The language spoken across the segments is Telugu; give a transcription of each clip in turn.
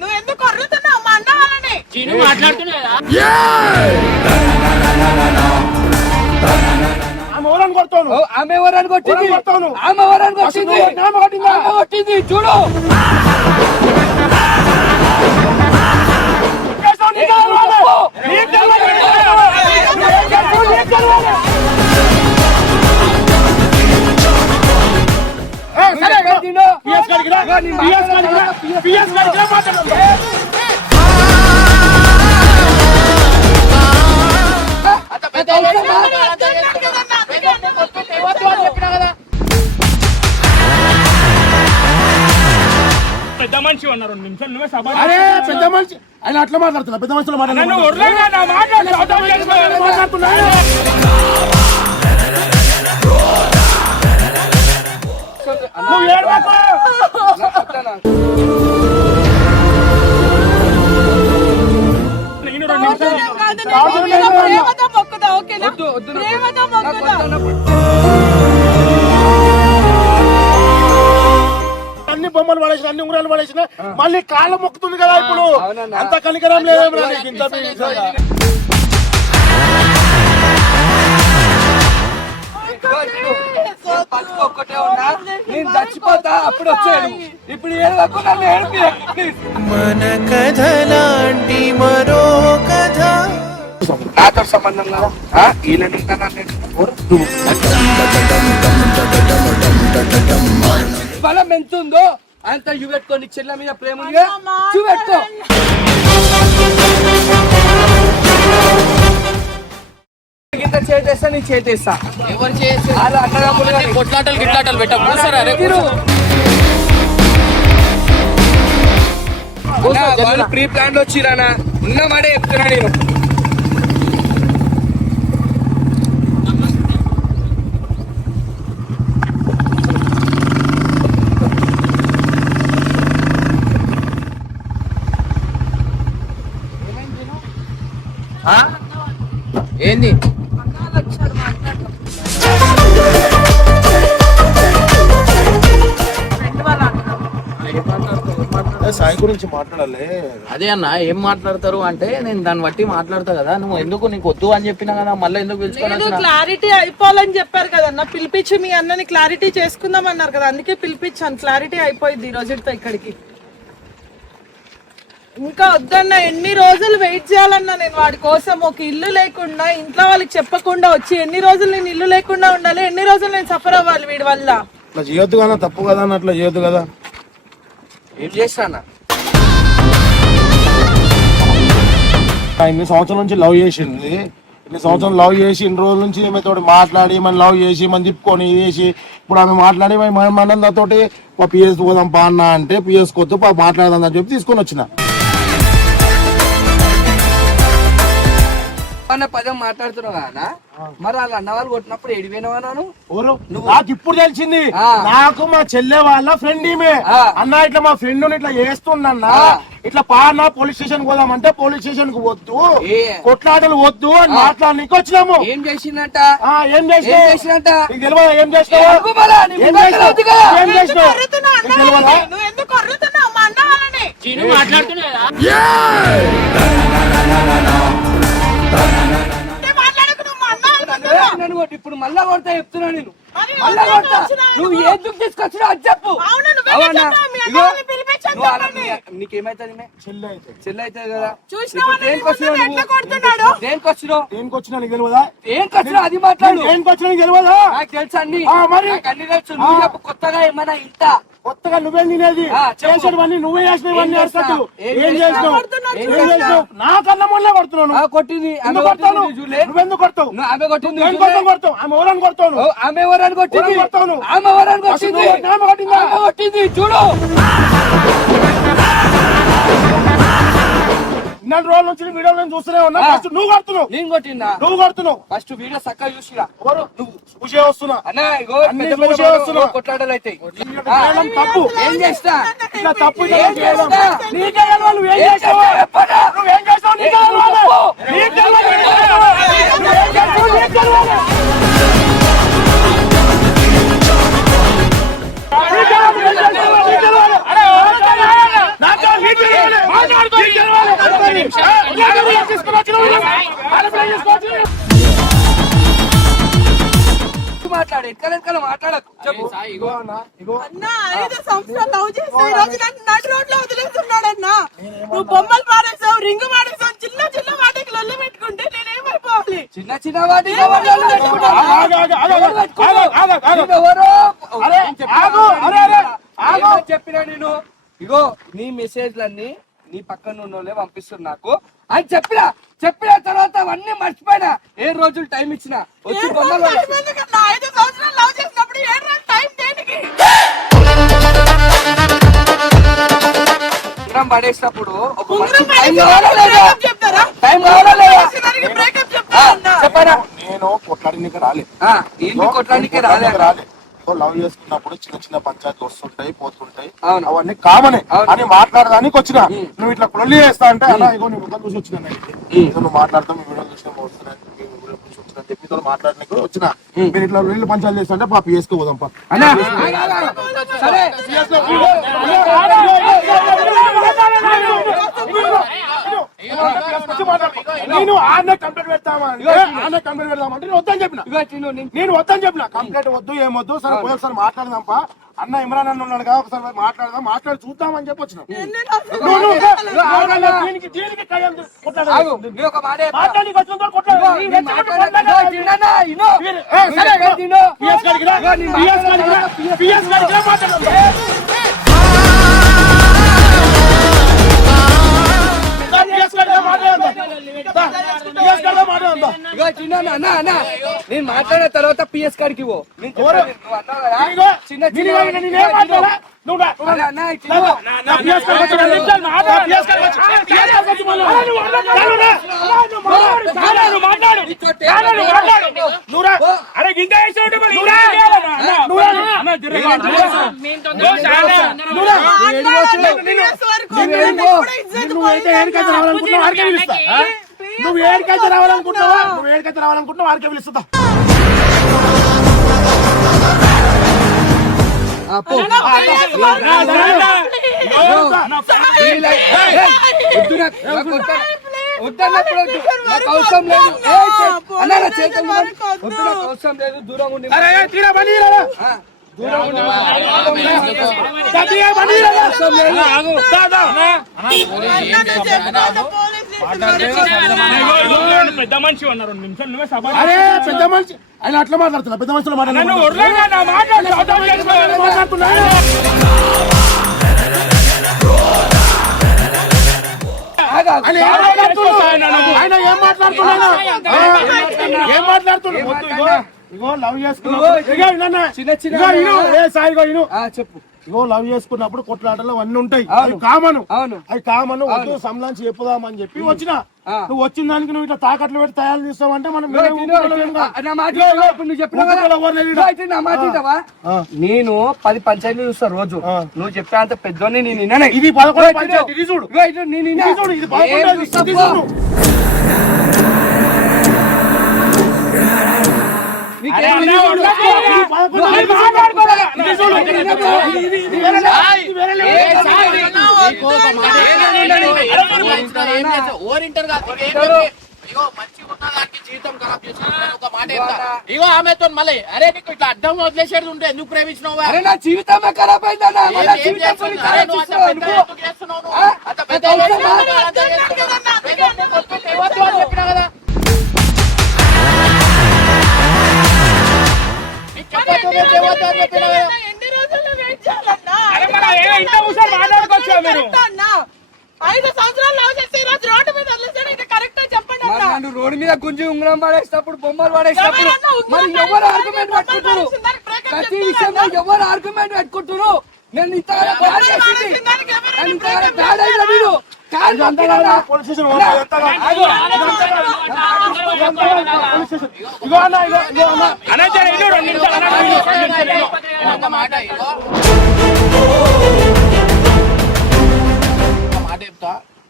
నువ్వు ఎందుకు అరుతున్నావు మా అన్న వాళ్ళని? మాట్లాడుతున్నా ఆమె ఎవరని కొట్టింది? ఆమె ఎవరని కొట్టింది? కొట్టింది చూడు. పెద్ద మనిషి ఉన్నారు 2 నిమిషాలు నువ్వే సభ. అరే పెద్ద మనిషి ఆయన అట్లా మాట్లాడుతున్నా, పెద్ద మనుషులు మాట్లాడుతున్నా. ప్రేమతో మొక్కుదా, ఓకేనా? ప్రేమతో మొక్కుదా. అన్ని బొమ్మలు పడేసిన, అన్ని ఉంగరాలు పడేసిన, మళ్ళీ కాళ్ళ మొక్కుతుంది కదా ఇప్పుడు. అంత కనికరం లేదేమో ఇంత. ఒక్కటే ఉన్నా, నేను చచ్చిపోతా అప్పుడు వచ్చాడు. ఇప్పుడు ఏడవకు, నన్ను ఏడిపి. మన కథ లాంటి మరో కథ నాతో సంబంధం కదా. వీళ్ళని బలం ఎంత ఉందో అంత చూపెట్టుకోండి. చెల్ల మీద ప్రేమ చూపెట్టుకో. ఇంత చేసేస్తా, నీ చేసేస్తా. ఎవరు చేస్తే కొట్లాటలు గిట్లాటలు పెట్టారు. ప్రీ ప్లాన్ లో వచ్చిరానా ఉన్నమాడే చెప్తున్నా నేను. ఏంది సాయి గురించి మాట్లాడాలి. అదే అన్న ఏం మాట్లాడతారు అంటే నేను దాన్ని బట్టి మాట్లాడతా కదా. నువ్వు ఎందుకు నీకు వద్దు అని చెప్పినా కదా, మళ్ళీ ఎందుకు పిలుచుకోవాలి? క్లారిటీ అయిపోవాలని చెప్పారు కదన్న, పిలిపించి మీ అన్నని క్లారిటీ చేసుకుందాం అన్నారు కదా, అందుకే పిలిపించాను. క్లారిటీ అయిపోయింది ఈ రోజుతో ఇక్కడికి. ఇంకా వద్దన్న, ఎన్ని రోజులు వెయిట్ చేయాలన్నా నేను వాడి కోసం. ఒక ఇల్లు లేకుండా, ఇంట్లో వాళ్ళకి చెప్పకుండా వచ్చి ఎన్ని రోజులు నేను ఇల్లు లేకుండా ఉండాలి, ఎన్ని రోజులు నేను సఫర్ అవ్వాలి వీడి వల్ల. అట్లా చేయొద్దు కదా, తప్పు కదా అన్న, అట్లా చేయొద్దు కదా. ఏం చేస్తానా? ఇన్ని సంవత్సరాల నుంచి లవ్ చేసింది, ఇన్ని సంవత్సరాలు లవ్ చేసి ఇన్ని రోజుల నుంచి ఈమె తోటి మాట్లాడి మన లవ్ చేసి మనం తిప్పుకొని చేసి ఇప్పుడు ఆమె మాట్లాడి మన తోటి పిఎస్ పోదాం పా అన్న అంటే పిఎస్ కొద్దు మాట్లాడదాం అని చెప్పి తీసుకొని వచ్చిన. పదం మాట్లాడుతున్నావు కదా, మరి వాళ్ళు అన్నవాళ్ళు కొట్టినప్పుడు ఎడిపోయినావా? నాకు ఇప్పుడు తెలిసింది. నాకు మా చెల్లె వాళ్ళ ఫ్రెండ్ ఈమె అన్న, ఇట్లా మా ఫ్రెండ్ ఇట్లా చేస్తుందన్నా, ఇట్లా పానా పోలీస్ స్టేషన్ పోదామంటే పోలీస్ స్టేషన్ కు వద్దు, కొట్లాటలు వద్దు అని మాట్లాడడానికి వచ్చినాము. ఏం చేసిందంట? ఏం చేసినంట తెలియదా? ఏం చేసినావు? నువ్వు ఎందుకు అరుతున్నావు మా అన్న వాళ్ళని? మాట్లాడుతున్నా ఇప్పుడు మళ్ళా కొడతా చెప్తున్నా నేను. మళ్ళా కొడతా. నువ్వు ఎందుకు తీసుకొచ్చినా అది చెప్పు. నీకేమైతుంది? చెల్లి అవుతుంది కదా. దేనికి వచ్చినావు అది మాట్లాడు. నాకు తెలుసు అన్ని, అన్ని తెలుసు. నువ్వు చెప్పు, కొత్తగా ఏమన్నా ఇంత కొత్తగా నువ్వేం తినేది చేసేవన్నీ నువ్వే చేసినవన్నీ అర్థాలు ఏం చేసినావు? నా కళ్ళ మొన్న కొడుతున్నావు. కొట్టింది నువ్వెందుకు కొడతావు? ఆమె కొట్టింది. కొడతావు ఆమె ఎవరని కొడతావు? ఆమె ఎవరని కొట్టింది? ఆమె ఎవరని కొట్టింది చూడు. 4 రోజుల నుంచి వీడియో చూస్తూనే ఉన్నా. ఫస్ట్ నువ్వు కొడుతున్నావు. నేను కొట్టిందా? నువ్వు కొడుతున్నావు. ఫస్ట్ వీడియో చక్కగా చూసిరా. నువ్వు చూసే వస్తున్నా కొట్లాటలు అయితే తప్పు. ఏం చేస్తా? ఇట్లా తప్పు మాట్లాడు ఎక్కడ మాట్లాడకు చెప్పు. అన్నా 5 సంవత్సరాలు లవ్ చేసి ఈ రోజు నన్ను నడి రోడ్లో వదిలేస్తున్నాడన్నా. నువ్వు బొమ్మలు పాడేసావు, రింగు పాడేసావు, చిన్న చిన్న వాటికి లొల్లి పెట్టుకుంటే నేనేమైపోవాలి? చిన్న చిన్న వాటి చెప్పినా నేను ఇగో నీ మెసేజ్లన్నీ నీ పక్కన ఉన్నోళ్ళే పంపిస్తున్నారు నాకు అని చెప్పిన తర్వాత అవన్నీ మర్చిపోయినా. ఏ రోజులు టైం ఇచ్చినా వచ్చి బొమ్మలు 5 సంవత్సరాలు లవ్ చేసినప్పుడు ఏ రోజు టైం దేనికి? ఉంగరం పడేసినప్పుడు ఒక ఉంగరం మంచి టైం పడేసి కావాలా లేదా? breakup చెప్తారా? టైం కావాలా లేదా? దానికి breakup చెప్తారా? చెప్పారా? నేను కొట్లాడినీకి రాలే, ఏంటి కొట్టడానికి రాలే. లవ్ చేసుకున్నప్పుడు చిన్న చిన్న పంచాయతీ వస్తుంటాయి పోతుంటాయి, అవును. అవన్నీ కామనే అవును. అని మాట్లాడడానికి వచ్చిన. నువ్వు ఇట్లా కొల్లి చేస్తా అంటే అలా ఇగో నీ ముఖం చూసి వచ్చిన, నువ్వు మాట్లాడతావు మీ వీడియో చూసిన వస్తున్నా మీ వీడియో చూసి వచ్చిన చెప్పి మాట్లాడడానికి వచ్చిన. మీరు ఇట్లా వీళ్ళు పంచాయతీ చేస్తా అంటే పిఎస్కి పోదాం పా. అన్నా సరే నేను ఆనే కంప్లైంట్ పెడతామంటే నేను వద్దని చెప్పిన. నేను వద్దని చెప్పిన, కంప్లైంట్ వద్దు ఏమొద్దు, సరే పోయి ఒకసారి మాట్లాడదాంపా అన్న. ఇమ్రాన్ అన్న ఉన్నాడు కదా, ఒకసారి మాట్లాడదాం, మాట్లాడి చూద్దామని చెప్పి వచ్చిన. నేను మాట్లాడిన తర్వాత పిఎస్ కాడికి పో. చిన్న నువ్వు ఏడికైతే రావాలనుకుంటున్నావా, వారికే పిలుస్తుందా? అవసరం లేదు, అవసరం లేదు, దూరం ఉండి పెద్ద మనిషి ఉన్నారు 2 నిమిషాలు నువ్వే సభ. అరే పెద్ద మనిషి ఆయన అట్లా మాట్లాడుతున్నా, పెద్ద మనుషులు మాట్లాడుతున్నా. ఆయన ఏం మాట్లాడుతున్నాడు? ఇగో లవ్ చెప్పు. ఇగో లవ్ చేసుకున్నప్పుడు కొట్లాటలు అవన్నీ ఉంటాయి, అవి కామను. అవి కామను, వద్దు సంలాంచి చెప్పుదామని చెప్పి వచ్చిన. నువ్వు వచ్చిన దానికి నువ్వు ఇట్లా తాకట్లు పెట్టి తయారు చేస్తావంటే మనం నేను 10 పంచాయతీలు చూస్తా రోజు. నువ్వు చెప్పే అంత పెద్దోని నేను ఇది 11 పంచాయతీ, ఇది చూడు, ఇది 11. ఇగో ఆమెతో మళ్ళీ అరే నీకు ఇట్లా అడ్డం వదిలేసేది ఉంటే ఎందుకు ప్రేమించినావు? అరే నా జీవితమే ఖరాబ్ అయిందన్నా. ఎన్ని రోజులు వెయిట్ చేయాలన్నా? 5 సంవత్సరాలు లవ్ చేసి ఈ రోజు రోడ్డు మీద వదిలేసాడు, ఇది కరెక్ట్ చెప్పండి అన్నా. నన్ను రోడ్డు మీద గుంజి ఉంగరం పడేసినప్పుడు బొమ్మలు పడేసినప్పుడు మరి ఎవరు ఆర్గ్యుమెంట్ పెట్టుకుంటారు? ప్రతి విషయంలో ఎవరు ఆర్గ్యుమెంట్ పెట్టుకుంటారు? నేను ఇంతగా బ్యాడ్ చేసింది, నేను ఇంతగా బ్యాడ్ అయినా మీరు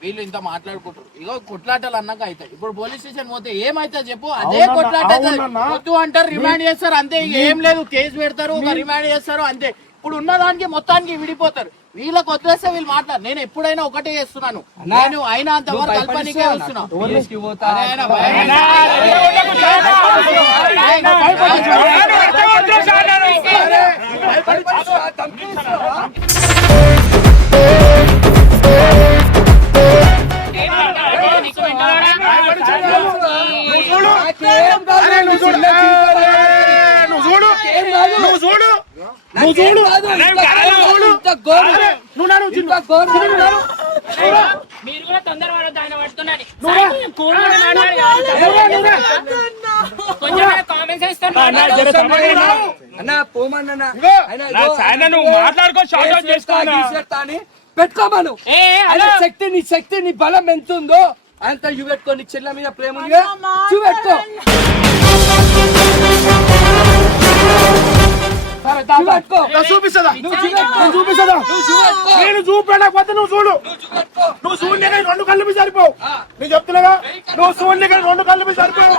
వీళ్ళు ఇంత మాట్లాడుకుంటారు. ఇగో కొట్లాటలు అన్నాక అవుతాయి. ఇప్పుడు పోలీస్ స్టేషన్ పోతే ఏమైతే చెప్పు, అదే కొట్లాట వద్దు అంటారు, రిమాండ్ చేస్తారు అంతే. ఏం లేదు, కేసు పెడతారు, రిమాండ్ చేస్తారు అంతే. ఇప్పుడు ఉన్న దానికి మొత్తానికి విడిపోతారు. వీళ్ళకి వదిలేస్తే వీళ్ళు మాట్లాడు. నేను ఎప్పుడైనా ఒకటే చేస్తున్నాను, నేను అయినా అంతవరకు కల్పనికే వస్తున్నా. కేసుకి పోతా. అరే ఆయన భయం. నాకేం కాదు, నువ్వు చూడు చిన్న జీవితం. నువ్వు చూడు ఏం కాదు. నువ్వు చూడు నాకేం కాదు. ఇంత ఘోరం. నువ్వు నడు ఇంత ఘోరం. మీరు కూడా తొందరపడొద్దు, ఆయన పడుతున్నాడు. కొంచెం కామెంట్స్ అన్న పోమన్నా నువ్వు మాట్లాడుకో, షార్ట్ అవుట్ చేసుకోనా అని పెట్టుకోమను. ఆయన శక్తి, నీ శక్తి, నీ బలం ఎంత ఉందో అంత చూపెట్టుకో. నీ చెల్లె మీద ప్రేమ ఉందిగా చూపెట్టుకో. చూపెట్టుకో. చూపిస్తుందా నువ్వు చూపెట్టుకో. నేను చూపిస్తుందా నువ్వు చూపెట్టుకో. నేను చూపెట్టకపోతే నువ్వు చూడు. నువ్వు చూపెట్టుకో. నువ్వు చూడలే కానీ 2 కళ్ళు మీద సరిపోవు. నేను చెప్తున్నాగా, నువ్వు చూడలే కానీ 2 కళ్ళు మీద సరిపోవు.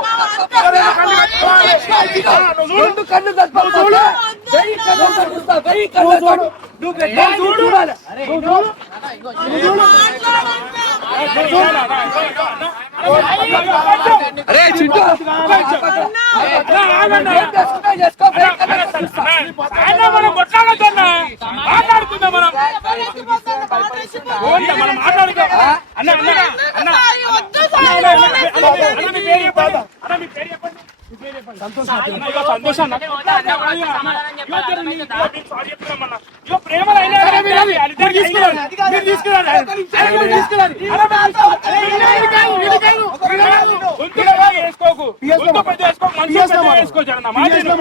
2 కళ్ళు పెట్టుకోవాలి. నువ్వు చూడు. 2 కళ్ళు సరిపోవు. చూడు. 1000 కళ్ళు సరిపోతా. 1000 కళ్ళు చూడు. నువ్వు పెట్టాలి. చూడు. చూడాలి. నువ్వు చూడు. అరే చింటూ ఏం చేసుకుంటా చేసుకో. 1000 కళ్ళు చూపిస్తా. మనం కొట్లాడొద్దన్నా, మాట్లాడుకుందాం మనం. మనం మాట్లాడుకో. అన్న అన్న అన్న మీ పేరు చెప్పండి. అన్న మీ పేరు చెప్పండి. సంతోషం. ప్రేమలు అయినా వేసుకోకు,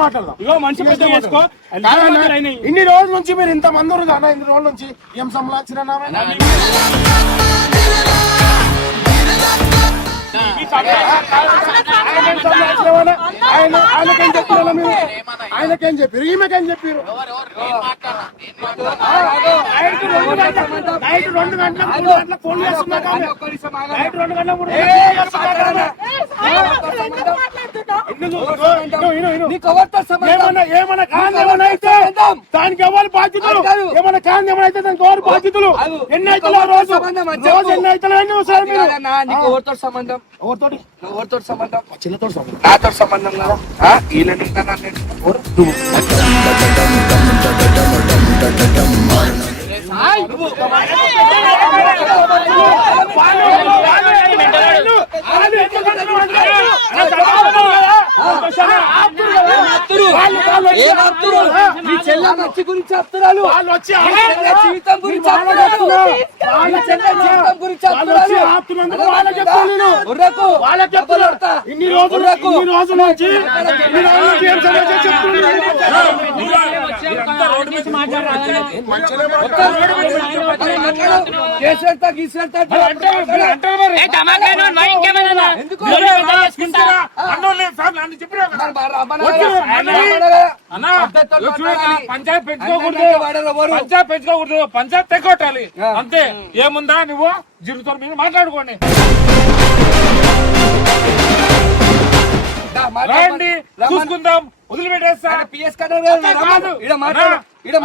మాట్లాడదాం. ఇగో మనిషి పెద్ద వేసుకో. ఇన్ని రోజుల నుంచి మీరు ఇంత మంది ఉన్నారు అన్న, ఇన్ని రోజుల నుంచి ఏం సంబంధించిన ఆయనకేం చెప్పారు మీరు? ఆయనకేం చెప్పారు? ఈమెకేం చెప్పారు? నైట్ 2 గంటలకు ఫోన్ చేస్తున్నారు. నైట్ 2 గంటలకు నీకు ఎవరితో సంబంధం? ఏమన్నా కాంతి ఏమైనా అయితే దానికి ఎవరు బాధ్యతలు? ఏమన్నా కాంతి ఏమైనా అయితే దానికి ఎవరు బాధ్యతలు? ఎన్ని అయితే రోజు ఎన్ని అయితే సార్ మీరు? నీకు ఎవరితో సంబంధం? ఎవరితోటి? ఎవరితో సంబంధం? చిన్నతో సంబంధం. నాతో సంబంధం కదా. వీళ్ళని మీ చెల్లె మంచి గురించి చెప్తున్నారు. వాళ్ళు వచ్చి జీవితం గురించి చెప్తున్నారు. వాళ్ళ చెల్లె జీవితం గురించి చెప్తున్నారు. వాళ్ళకి చెప్తాను నేను. ఉర్రకు. వాళ్ళకి చెప్తున్నా. ఇన్ని రోజుల నుంచి ఏం సమాచారం చెప్తున్నాను. కేసెళ్తా గీసెళ్తా ఎందుకు పంచాయత్ పెంచుకోకూడదు, పంచాయత్ తెగొట్టాలి అంతే. ఏముందా నువ్వు జీవితం మీద మాట్లాడుకోండి. రండి చూసుకుందాం, వదిలిపెట్టేస్తా. పిఎస్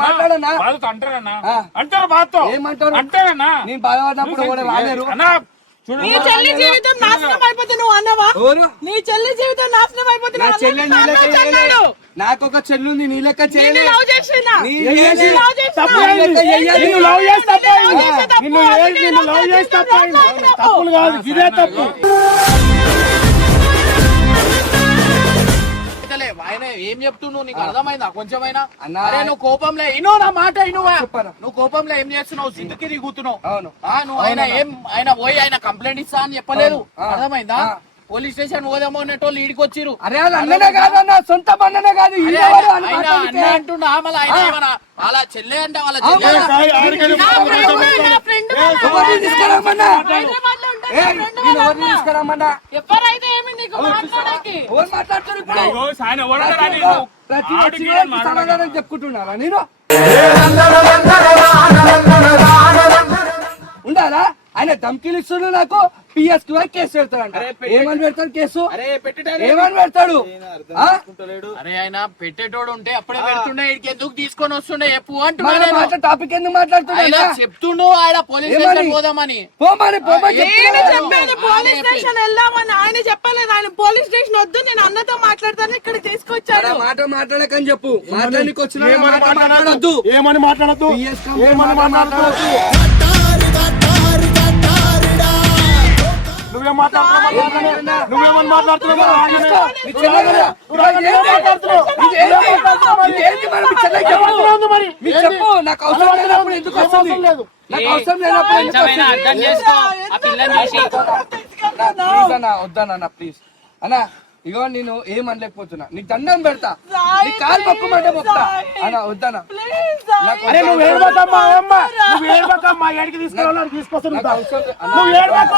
మాట్లాడన్నా బాధతో అంటారన్నా, అంటారు బాధతో ఏమంటారు? అంటారన్నా. నేను బాధపడినప్పుడు కూడా రాలేరు. అన్నా నీ చెల్లి జీవితం నాశనం అయిపోతే నువ్వు అన్నవా? ఎవరు? నీ చెల్లి జీవితం నాశనం అయిపోతే నా చెల్లె నీ లెక్క చేయలే. నాకు ఒక చెల్లి ఉంది, నీ లెక్క చేయలే. లవ్ చేసినా నీ లవ్ చేసినా. నిన్ను లవ్ చేసి తప్పులు కాదు, ఇదే తప్పు. ఆయన ఏం చెప్తున్నావు నీకు అర్థమైందా కొంచెమైనా? అన్నా. అరే నువ్వు కోపంలో ఇను నా మాట ఇనువా. చెప్పరా. నువ్వు కోపంలో ఏం చేస్తున్నావు? సిద్దుకి దిగుతున్నావు. అవును. నువ్వు ఆయన పోయి ఆయన కంప్లైంట్ ఇస్తా అని చెప్పలేదు. అర్థమైందా? పోలీస్ స్టేషన్ పోదామో అనేటోళ్ళు ఈడికి వచ్చిర్రు. అరే అది అన్ననే కాదన్న, సొంత బండనే కాదు. అరే ఆయన అన్న అంటున్నా, మళ్ళీ ఆయన ఏమన్నా వాళ్ళ చెల్లె అంటే వాళ్ళ చెల్లె. తీసుకురామన్నా హైదరాబాద్ లో ఉంటే తీసుకురామన్నా. ఎవరైతే ఏమి నీకు మాట్లాడకి ఎవరు మాట్లాడుతున్నారు ఇప్పుడు? ఆయన ఎవరన్నా ప్రతి వచ్చిన సమాధానం చెప్పుకుంటున్నారా నేను? ఉండాలా? ఆయన ధమ్కీలు ఇస్తున్నాడు నాకు. పిఎస్ కి పోయి కేసు పెడతాడంట. ఏమని పెడతాడు కేసు? ఏమని పెడతాడు? అరే ఆయన పెట్టేటోడు ఉంటే అప్పుడే పెడుతుండే, ఇక్కడికి ఎందుకు తీసుకొని వస్తుండే చెప్పు మన అంటున్నా. మాట టాపిక్ ఎందుకు మాట్లాడుతున్నా? చెప్తుండు ఆడ పోలీస్ స్టేషన్ పోదామని. పోమని నేను చెప్పాను పోలీస్ స్టేషన్ వెళ్దామని, ఆయన చెప్పలేదు. ఆయన పోలీస్ స్టేషన్ వద్దు, నేను అన్నతో మాట్లాడతాను, ఇక్కడ తీసుకొచ్చాడు. మాట మాట్లాడకని చెప్పు. మాట్లాడానికి వచ్చిన మాట్లాడొద్దు. ఏమని మాట్లాడద్దు? ఏమని మాట్లాడద్దు? నువ్వేం మాట్లాడుతున్నావు? నువ్వేమని మాట్లాడుతున్నావు? చెప్పు. నాకు అవసరం లేనప్పుడు ఎందుకు వస్తుంది? నాకు అవసరం లేనప్పుడు ఎందుకు కొంచెమైనా వస్తుంది? అర్థం చేసుకో ఆ పిల్లని చూసి. ప్లీజ్ అన్న, వద్దన్న ప్లీజ్ అన్న. ఇగో నేను ఏమనలేకపోతున్నా, నీకు దండం పెడతా, నీ కాలు మొక్కమంటే మొక్తా అన్న. వద్దన్న, అరే నువ్వు ఏడవకమ్మా, అమ్మా నువ్వు ఏడవకమ్మా, ఎడికి తీసుకురావాలి తీసుకొస్తున్నా. నువ్వు ఏడవక.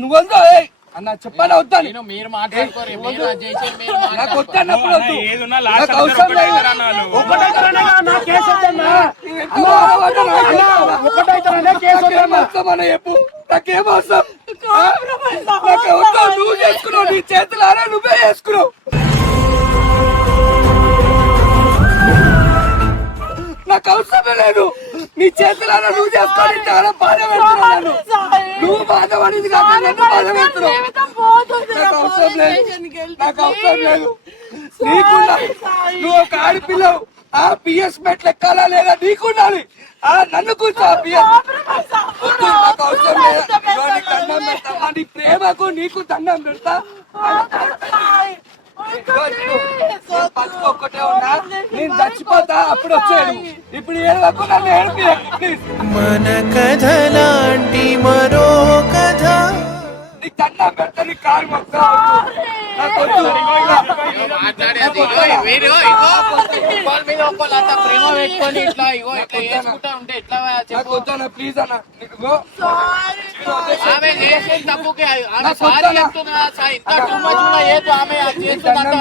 నువ్వు వద్దు అన్న, చెప్పాలా వద్దా? మీరు మాట్లాడుకోరు, మీరు అది చేసి మీరు నాకు వద్దన్నప్పుడు వద్దు. ఏదున్నా నాకు లాస్ట్ అవసరం లేదు. ఒకటైతేనే నా కేసు వద్దన్నా. ఒకటైతేనే కేసు వద్దన్నా. చెప్పు, నాకేం అవసరం? నాకు వద్దు. నువ్వు చేసుకున్నావు, నీ చేతులారా నువ్వే చేసుకున్నావు. నాకు అవసరమే లేదు. నీ చేతులారా నువ్వు చేసుకొని చాలా బాధ పెడుతున్నాను. నువ్వు బాధపడింది కాక నన్ను బాధ పెడుతున్నావు. నాకు అవసరం లేదు. నాకు అవసరం లేదు. నీకుండాలి. నువ్వు ఒక ఆడపిల్లవు. ఆ పిఎస్ మెట్లు ఎక్కాలా లేదా నీకుండాలి. నన్ను కూర్చో పిఎస్. నాకు అవసరం లేదు. నీకు దండం పెడతా. నీ ప్రేమకు నీకు దండం పెడతా. ఒక్కటే ఉన్నా, నేను చచ్చిపోతా అప్పుడు వచ్చాడు. ఇప్పుడు ఏడవకు, నన్ను ఏడిపి ప్లీజ్. మన కథలాంటి మరో కథ నీకు దండం పెడతా, నీ కారు మొక్తా. నాకు వద్దు. మాట్లాడేది వీడియో ఇగో ఒకళ్ళ మీద ఒకళ్ళు అంత ప్రేమ పెట్టుకొని ఇట్లా ఇగో ఇట్లా చేసుకుంటా ఉంటే ఎట్లా నాకు చెప్పు. వద్దన్న ప్లీజ్ అన్న. నీకు ఆమె చేసిన తప్పుకి ఆమె సారీ చెప్తున్నా, ఇంత టూ మచ్ కూడా ఏదో ఆమె అది చేస్తుందంట.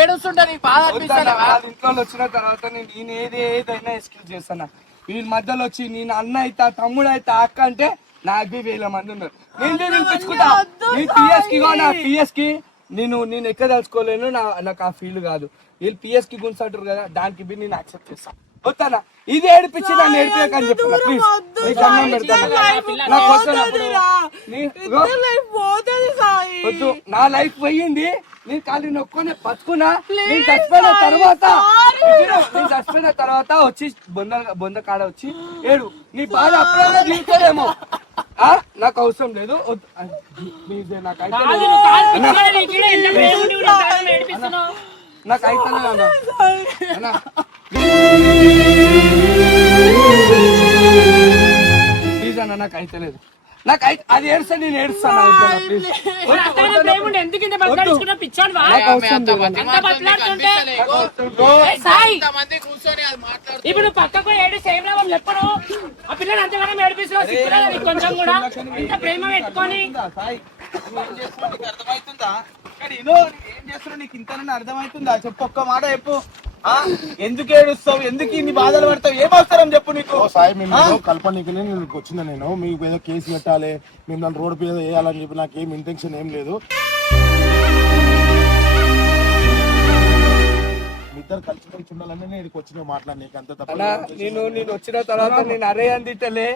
ఏడుస్తుంటే నీకు బాధ అనిపిస్తాడా? ఇంట్లో వచ్చిన తర్వాత నేను ఏదైనా ఎక్స్క్యూజ్ చేస్తాను. వీళ్ళ మధ్యలో వచ్చి నేను అన్న అయితా, తమ్ముడు అయితా, అక్క అంటే నాకు 1000 మంది ఉన్నారు. నేను పిలిపించుకుంటా. నీ పిఎస్ కి నా పిఎస్ కి నేను ఎక్కడ తెలుసుకోలేను. నాకు ఆ ఫీల్ కాదు. వీళ్ళు పిఎస్ కి గుంజంటారు కదా, దానికి నేను యాక్సెప్ట్ చేస్తాను. వస్తానా? ఇది ఏడిపించి నన్ను ఏడిపోయాకని చెప్తున్నా ప్లీజ్. నీకు దండం పెడతాను. నాకు వద్దన్నప్పుడు వద్దు. నా లైఫ్ పోయింది. నేను ఖాళీ నొక్కొని బతుకున్నా. నేను చచ్చిపోయిన తర్వాత వచ్చి బొంద కాడ వచ్చి ఏడు. నీ బాధ అప్పుడైనా తీర్చలేమో. నాకు అవసరం లేదు. నాకు అయితే అన్న ప్లీజ్ అన్న, నాకు అయితే లేదు. నాకు అది ఏడుస్తా, నేను ఏడుస్తాను. ప్లీజ్ ఎందుకు ఇంత బతలాడుకున్నా పిచ్చాడువా? మంది కూర్చొని అది మాట్లాడుతూ ఇప్పుడు పక్కకు ఏడు సేమ్ రావం చెప్పను. ఆ పిల్లలు అంతగానో ఏడిపిస్తున్నావు, సిగ్గురాదా నీకు కొంచెం కూడా? ఇంత ప్రేమ పెట్టుకొని అర్థమవుతుందా? ఏం చేస్తున్నావు? నీకు ఇంత అర్థమవుతుందా? చెప్పు, ఒక్క మాట చెప్పు. ఎందుకు ఏడుస్తావు? ఎందుకు ఇన్ని బాధలు పడతావు? ఏం అవసరం చెప్పు నీకు? సాయి మేము కల్పనకి నేను వచ్చిన, నేను మీకు ఏదో కేసు పెట్టాలి, మేము నన్ను రోడ్డు మీద వేయాలని చెప్పి నాకు ఏం ఇంటెన్షన్ ఏం లేదు. ఇద్దరు కలిసి ఉండాలని నేను ఇక్కడికి వచ్చిన మాట్లాడి అంత తప్ప. నేను వచ్చిన తర్వాత నేను అరే అని తిట్టలే.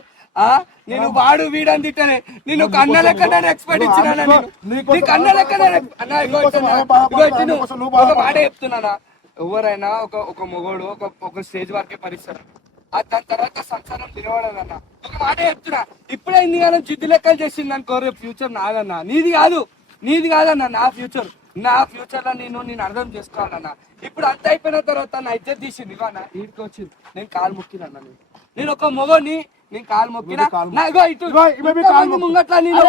నేను వాడు వీడు అని తిట్టలే. నేను ఒక అన్న లెక్క నేను ఎక్స్పెక్ట్ ఇచ్చినా. నీకు అన్న లెక్క ఒక మాట చెప్తున్నానా? ఎవరైనా ఒక మొగోడు ఒక స్టేజ్ వరకే పరిస్తారు. దాని తర్వాత సంసారం నిలబడదన్న. ఒక మాట చెప్తున్నా, ఇప్పుడే ఇన్ని కాలం జిద్దు లెక్కలు చేసింది అనుకో, రేపు ఫ్యూచర్ నాదన్నా. నీది కాదన్న నా ఫ్యూచర్. నా ఫ్యూచర్ లో నేను అర్థం చేసుకోవాలన్నా. ఇప్పుడు అంత అయిపోయిన తర్వాత నా ఇజ్జత్ తీసింది అన్న. వీడికి వచ్చింది. నేను కాలు మొక్కినన్నా. నేను ఒక మొగోని, నేను కాలు మొక్కినా. ముంగట్లా నేను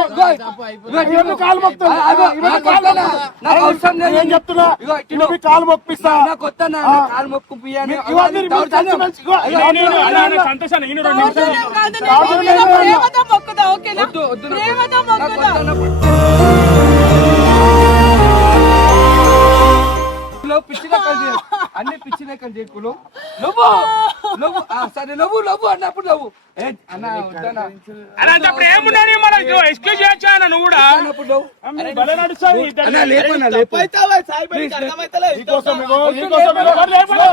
నాకు అవసరం లేదు చెప్తున్నా. కాలు మొక్కిస్తా. నాకు వద్దన్నా కాలు మొక్కు పియ్యాలి. పిచ్చి అన్ని పిచ్చి లెక్క చెక్కులు నువ్వు నువ్వు సరే నువ్వు నువ్వు అన్నప్పుడు నువ్వు అన్న వద్దన్నా అలాంటప్పుడు ఏమున్నాడు మనం ఎక్స్క్యూజ్ చేయొచ్చా అన్న నువ్వు కూడా అన్నప్పుడు నువ్వు భలే నడుస్తావు ఇద్దరు. అన్న లేపన్నా లేపు నీకోసం ఇగో, నీకోసం ఇగో.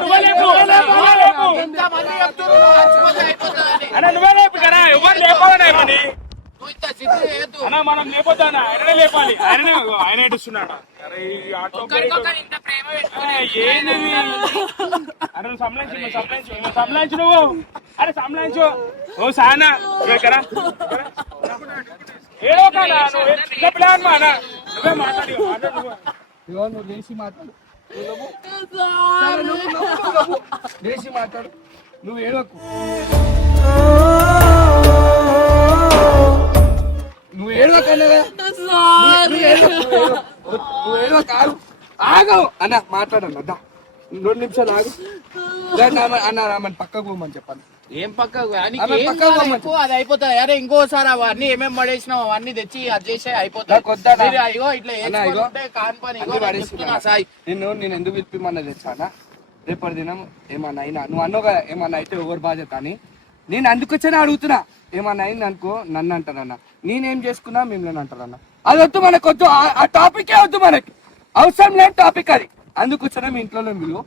నువ్వే లేపు, నువ్వే లేపు. ఇంతమంది చెప్తున్నారు, ఆచిపోతే అయిపోతుందని. అన్న నువ్వే లేపు కదా ఎవరు లేపాలన్నా ఇవన్నీ నువ్వు ఇంత సిద్ధు చేయొద్దు. అన్న మనం లేపోతానా ఆయననే లేపాలి ఆయననే ఆయన ఏడుస్తున్నాడు అరే ఈ ఆటో ఒకరికొకరు ఇంత ప్రేమ పెట్టుకుని ఏంది అరే నువ్వు సంబలాయించు నువ్వు అరే సంబలాయించు ఓ సానా కదా ఏడో కదా నువ్వు చిన్న ప్లాన్ మానా నువ్వే మాట్లాడి ఇగో నువ్వు లేచి మాట్లాడు సరే, నువ్వు లేచి మాట్లాడు నువ్వు ఏడవకు నువ్వు ఏడవకన్నా నువ్వు ఏడవక ఆగు అన్న మాట్లాడను అద్దా 2 నిమిషాలు ఆగు అన్న రామని పక్కకు పోమని చెప్పాలి ఏం పక్క ఆమె పక్కకు పోమని అది అయిపోతుంది. అరే ఇంకోసారి అవన్నీ ఏమేమి పడేసినావు అవన్నీ తెచ్చి అది చేసే అయిపోతాయి. నాకు వద్దన్నా. మీరు అయ్యో ఇట్లా అన్న, ఇగో. వేసుకుంటే కాని పని ఇగో అన్ని నేను చెప్తున్నా పడేస్తున్నా. సాయి. నేను ఎందుకు పిలిపిమన్నా తెచ్చానా రేపటి దినం ఏమన్నా అయినా నువ్వు అన్నో కదా ఏమన్నా అయితే ఎవరు బాధ్యత అని నేను అందుకొచ్చానే అడుగుతున్నా ఏమన్నా అయింది అనుకో నన్ను అంటారన్న నేనేం చేసుకున్నా మిమ్మల్ని అంటారన్న అది వద్దు మనకు వద్దు ఆ టాపికే వద్దు మనకి అవసరం లేని టాపిక్ అది అందుకు వచ్చానే మీ ఇంట్లో మీరు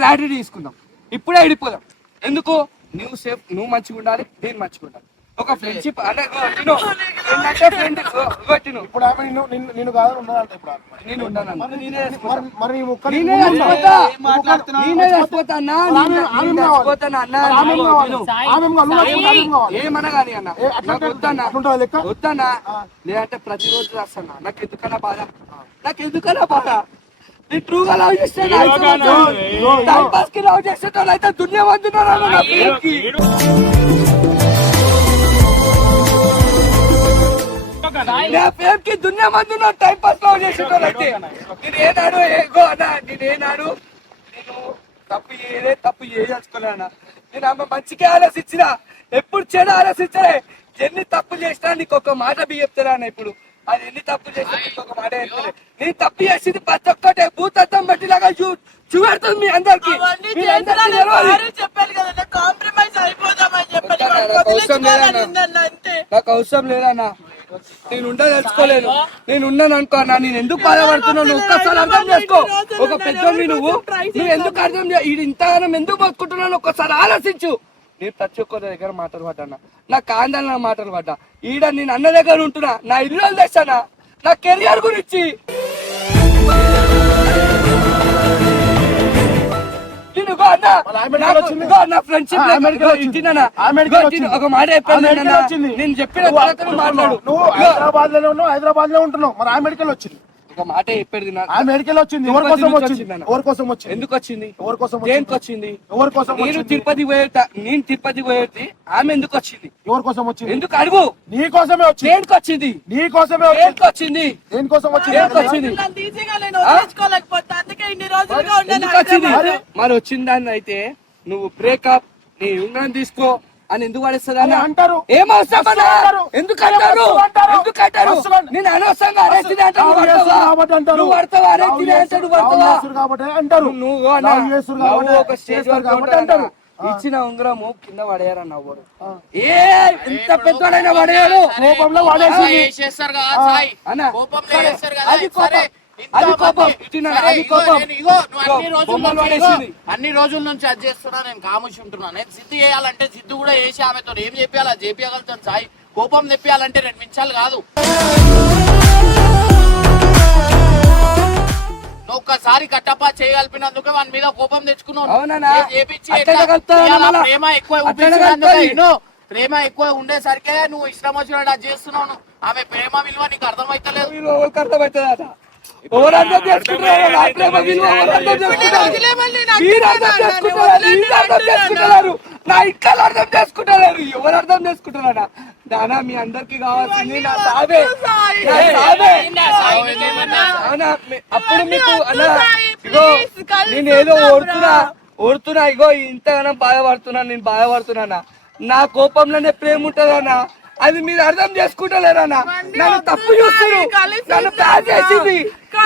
క్లారిటీ తీసుకుందాం ఇప్పుడే విడిపోదాం ఎందుకు నువ్వు సేఫ్ నువ్వు మంచిగా ఉండాలి నేను మంచిగా ఉండాలి ఒక ఫ్రెండ్షిప్ అంటే ఫ్రెండ్ ఇప్పుడు ఆమె నిన్ను కాదని ఉన్నదంట ఇప్పుడు ఆమె. నేను ఉన్నాను మరి ఈ ముక్కని నేనే చచ్చిపోతా. నేనే చచ్చిపోతా అన్నా. ఆమెం నేనే కావాలి. చచ్చిపోతాను అన్నా. ఆమెం కావాలి. ఆమెం కావాలి. నువ్వు అట్లా ఆమెం కావాలి. ఏమన్నా కానీ అన్న నాకు వద్దన్నా అట్లుంటావా లెక్క? వద్దన్నా లేదంటే ప్రతిరోజు రాస్తాను నాకు ఎందుకన్నా బాధ నాకు ఎందుకన్నా బాధ నేను ట్రూగా లవ్ చేస్తాను టైం పాస్ కి లవ్ చేసేటోళ్ళు అయితే దునియా మందున్నారు నా పేరుకి. నా పేరుకి దునియా మందున్నారు టైం పాస్ లవ్ చేసేటోళ్ళు అయితే నేను ఏనాడు ఏగో అన్నా నేను ఏనాడు నేను తప్పు చేయదలుచుకోలేనా నేను ఆమె మంచిగా ఆలోచించిన ఎప్పుడు చెడు ఆలోచించలే ఎన్ని తప్పు చేసినా నీకు ఒక మాట చెప్తారా అన్న ఇప్పుడు అది ఎన్ని తప్పు చేసినా నీకు ఒక మాట చెప్తారు నేను తప్పు చేసింది ప్రతి ఒక్కటే భూతత్వం బట్టిలాగా చూపెడుతుంది మీ అందరికి అవన్నీ చేసినా నేను సారీ చెప్పాను కదా కాంప్రమైజ్ అయిపోదామని చెప్పాను వాడిని వదిలేసుకోవాలని అంతే. నాకు అవసరం లేదన్నా నేను ఉండదలుచుకోలేను నేను ఉన్నాను అనుకో అన్న నేను ఎందుకు బాధపడుతున్నావు నువ్వు ఒక్కసారి అర్థం చేసుకో ఒక పెద్దోడివి నువ్వు ఎందుకు అర్థం ఇది ఇంతగానం ఎందుకు బతుకుంటున్నావు ఒక్కసారి ఆలోచించు నేను ప్రతి ఒక్కరి దగ్గర మాటలు పడ్డాను నా కాందన మాటలు పడ్డా ఈడ నేను అన్న దగ్గర ఉంటున్నా నా ఇల్లు తెచ్చానా నా కెరియర్ గురించి నా ఫ్రెండ్షిప్ ఒక మాట చెప్పాను నేను చెప్పిన తర్వాత నువ్వు మాట్లాడు నువ్వు హైదరాబాద్ లోనే ఉన్నావు హైదరాబాద్ లో ఉంటున్నావు మరి ఆ మెడికల్ వచ్చింది ఒక మాట చెప్పేది ఆ మెడికల్ వచ్చింది ఎవరి కోసం వచ్చింది ఎవరి కోసం వచ్చింది ఎందుకు వచ్చింది ఎవరి కోసం దేనికి వచ్చింది ఎవరి కోసం నేను తిరుపతి పోయేది ఆమె ఎందుకు వచ్చింది ఎవరి కోసం వచ్చింది ఎందుకు అడుగు నీ కోసమే వచ్చింది దేనికి వచ్చింది నీ కోసమే దేనికి వచ్చింది దేనికోసం వచ్చింది దేనికి వచ్చింది నన్ను ఈజీగా నేను వదిలేసుకోలేకపోతే అందుకే ఇన్ని రోజులుగా ఉన్నాను ఎందుకు వచ్చింది మరి వచ్చిందాన్ని అయితే నువ్వు బ్రేకప్ నీ ఉంగరం తీసుకో అని ఎందుకు పడేస్తుందని అంటారు ఏం అవసరం ఎందుకు అంటారు ఎందుకు అంటారు నేను అనవసరంగా అరెస్ట్ నువ్వు పడతావా అరెస్ట్ నువ్వు పడతావా కాబట్టి అంటారు నువ్వు ఒక స్టేజ్ వరకు అంటారు ఇచ్చిన ఉంగరము కింద పడేయారన్న ఎవరు ఎంత పెద్దవాడైనా పడేయారు కోపంలో పడేసి చేస్తారు కదా సాయి. అన్న కోపంలో చేస్తారు కదా. అది కోపం సరే, అది కోపం అది కోపం ఇగో నువ్వు అన్ని రోజుల బొమ్మలు నుంచి పడేసింది. అన్ని రోజుల నుంచి అది చేస్తున్నా నేను కాముషి ఉంటున్నా నేను సిద్ధు చేయాలంటే సిద్ధు కూడా చేసి ఆమెతో ఏం చెప్పాలి అది చేపియగలుగుతాను సాయి కోపం తెప్పియాలంటే 2 నిమిషాలు కాదు నువ్వు ఒక్కసారి కట్టప్ప చేయగలిపినందుకు వాని మీద కోపం తెచ్చుకున్నావు అవునా చేపించి ప్రేమ ఎక్కువ చూపించినందుకు ప్రేమ ఎక్కువ ఉండేసరికే నువ్వు ఇష్టం వచ్చినట్టు అది చేస్తున్నావు నువ్వు. ఆమె ప్రేమ విలువ నీకు అర్థమైతలేదు అర్థమవుతుందట ఎవరు అర్థం చేసుకుంటారు నా ప్రేమ విలువ ఎవరు అర్థం చేసుకుంటారు మీరు అర్థం చేసుకుంటారు మీరు అర్థం చేసుకుంటున్నారు నా ఇంట్లో అర్థం చేసుకుంటారు ఎవరు అర్థం చేసుకుంటారా నానా మీ అందరికి కావాల్సింది నా సావే నా సావే అవునా అప్పుడు మీకు అన్నా ఇగో నేను ఏదో ఓడుతున్నా ఇగో ఇంతగానో నేను బాధపడుతున్నా నా కోపంలోనే ప్రేమ ఉంటుందన్నా అది మీరు అర్థం చేసుకుంటలేరన్నా నన్ను తప్పు చూస్తారు నన్ను ప్యాక్ చేసింది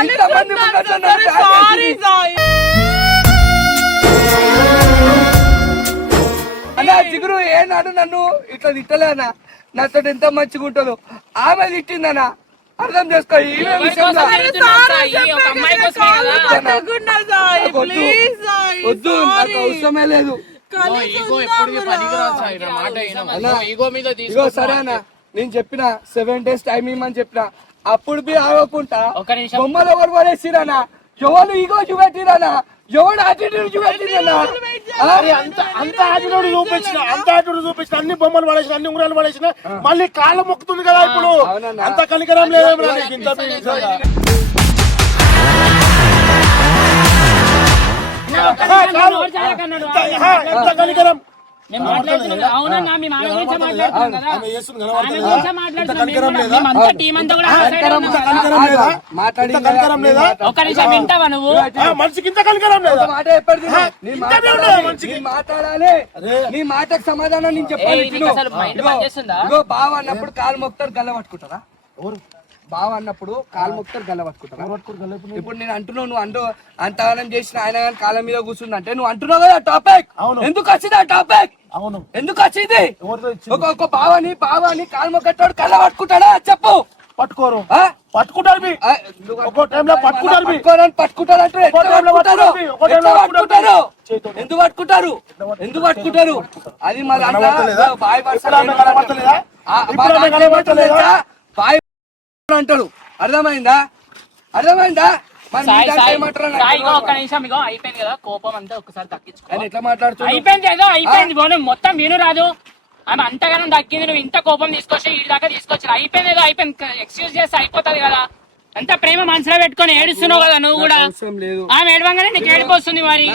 ఇంతమంది ఉన్నట్టు నన్ను ప్యాక్ చేసింది అన్నా చిగురు ఏనాడు నన్ను ఇట్లా తిట్టలేనా? నాతో ఎంత మంచిగా ఉంటుందో ఆమె తిట్టిందనా? అర్థం చేసుకో. ఈమె విషయంలో వద్దు, నాకు అవసరమే లేదు. ఈగో ఎప్పుడు పనికిరాదు సాయి, నా మాట విను. ఈగో మీద ఇగో సరేనా, నేను చెప్పిన 7 days టైం ఇమ్మని చెప్పిన, అప్పుడు బి ఆగకుండా బొమ్మలు ఎవరు పడేసిరానా? ఎవరు ఈగో చూపెట్టిరానా? ఎవడు యాటిట్యూడ్ చూపెట్టిరన్నా? అంత యాటిట్యూడ్ చూపించిన అన్ని బొమ్మలు పడేసిన, అన్ని ఉంగరాలు పడేసిన, మళ్ళీ కాళ్ళ మొక్కుతుంది కదా ఇప్పుడు. అంత కనికరం లేదు. కనికరం అవునన్నా, మీ మామ గురించి మాట్లాడుతున్నాం కదా, ఆమె గురించి మాట్లాడుతున్నాం. మేమంతా టీం అంతా కూడా ఒక నిమిషం వింటావా నువ్వు? మనిషికి ఇంత కనికరం లేదా? మాట ఎప్పటిది మాట్లాడాలి, నీ మాటకు సమాధానం నేను చెప్పాలి. ఇగో బావ అన్నప్పుడు కాలు మొక్తారు, గల్ల పట్టుకుంటారా? ఎవరు బావ అన్నప్పుడు కాలు మొక్తారు, గల్ల పట్టుకుంటారా? ఇప్పుడు నేను అంటున్నావు, నువ్వు అంతగానం చేసిన ఆయన కానీ కాళ్ళ మీద కూర్చుందంటే నువ్వు అంటున్నావు కదా టాపిక్. ఎందుకు వచ్చింది ఆ టాపిక్? అవును, ఎందుకు వచ్చింది? ఒక బావని కాలు మొక్కటాడు, కళ్ళ పట్టుకుంటాడా? చెప్పు. పట్టుకోరు, పట్టుకుంటారు, ఎందుకు పట్టుకుంటారు? ఎందుకు పట్టుకుంటారు? అది మరి బాయ్ అంటారు. అర్థమైందా? ఒక్క నిమిషం, ఇగో అయిపోయింది కదా, కోపం అంతా ఒకసారి తగ్గించుకో. ఎట్లా మాట్లాడుతున్నా? అయిపోయింది ఏదో అయిపోయింది, పోనీ మొత్తం విను రాదు. ఆమె అంతగానం దక్కింది, నువ్వు ఇంత కోపం తీసుకొచ్చి ఈ దాకా తీసుకొచ్చి అయిపోయింది ఏదో అయిపోయింది, ఎక్స్క్యూజ్ చేస్తే అయిపోతుంది కదా. అంత ప్రేమ మనసులో పెట్టుకొని ఏడుస్తున్నావు కదా నువ్వు కూడా. ఆమె ఏడవంగానే నీకు ఏడుపు వస్తుంది మరి.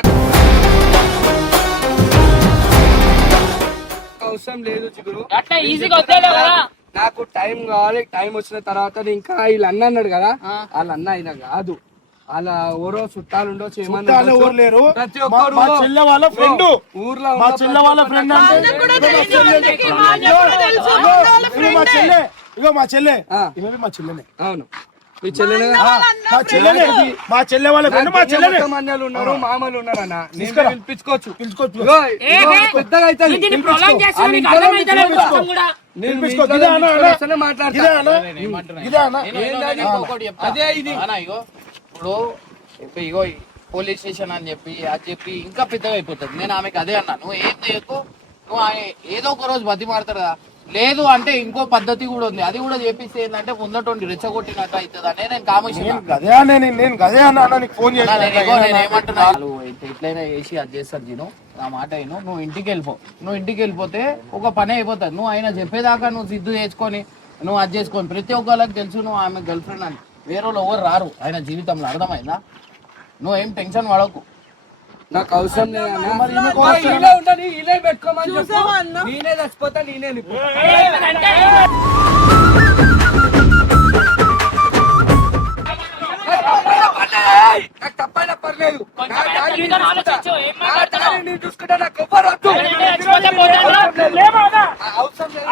అవసరం లేదు చిగురు, అట్లా ఈజీగా వద్దేలేవు కదా. నాకు టైం కావాలి. టైం వచ్చిన తర్వాత ఇంకా వీళ్ళు అన్న అన్నాడు కదా, వాళ్ళ అన్న అయినా కాదు, వాళ్ళ ఎవరో చుట్టాలు ఉండొచ్చు, ఏమన్నా లేరు. ప్రతి ఒక్కరు మా చెల్లె వాళ్ళ ఫ్రెండ్, ఊర్లో మా చెల్లె వాళ్ళ ఫ్రెండ్ అంటే మా చెల్లె. ఇగో మా చెల్లె, ఇవి మా చెల్లెనే. అవును, మీ చెల్లెనే. మా చెల్లె వాళ్ళ ఫ్రెండ్, మా చెల్లెనే. అన్నలు ఉన్నారు, మామలు ఉన్నారు అన్న, నేను పిలుచుకోవచ్చు. పెద్దగా అదే ఇది ఇప్పుడు ఇగో పోలీస్ స్టేషన్ అని చెప్పి అది చెప్పి ఇంకా పెద్దగా అయిపోతుంది. నేను ఆమెకు అదే అన్నా, నువ్వు ఏం చేయకు, నువ్వు ఏదో ఒక రోజు బతి మాడతాడు కదా. లేదు అంటే ఇంకో పద్ధతి కూడా ఉంది, అది కూడా చేపిస్తే ఏంటంటే ముందటోండి రెచ్చగొట్టినట్టు అవుతుంది అని నేను కామేసి ఫోన్ ఏమంటున్నా, ఎట్లయినా చేసి అది చేస్తారు జీను, నా మాట అయిను. నువ్వు ఇంటికి వెళ్ళిపో, నువ్వు ఇంటికి వెళ్ళిపోతే ఒక పని అయిపోతుంది. నువ్వు ఆయన చెప్పేదాకా నువ్వు సిద్ధు చేసుకొని నువ్వు అది చేసుకొని, ప్రతి ఒక్కళ్ళకి తెలుసు నువ్వు ఆమె గర్ల్ ఫ్రెండ్ అని. వేరే వాళ్ళు ఎవరు రారు ఆయన జీవితంలో, అర్థమైందా? నువ్వు ఏం టెన్షన్ పడకు. నాకు అవసరం లేదన్నా, పెట్టుకోమని నేనే చచ్చిపోతా, నేనే నాకు తప్పైనా పర్లేదు, నేను చూసుకుంటా, నాకు ఎవ్వరు వద్దు. అవసరం లేదు.